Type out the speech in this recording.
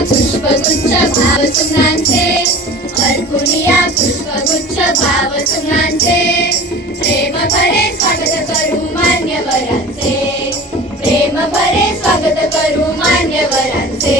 पुष्पगुच्छ भावसुनांचे अर्पुनिया पुष्पगुच्छ भावसुनांचे प्रेम भरे स्वागत करू मान्यवरांचे. प्रेम भरे स्वागत करू मान्यवरांचे.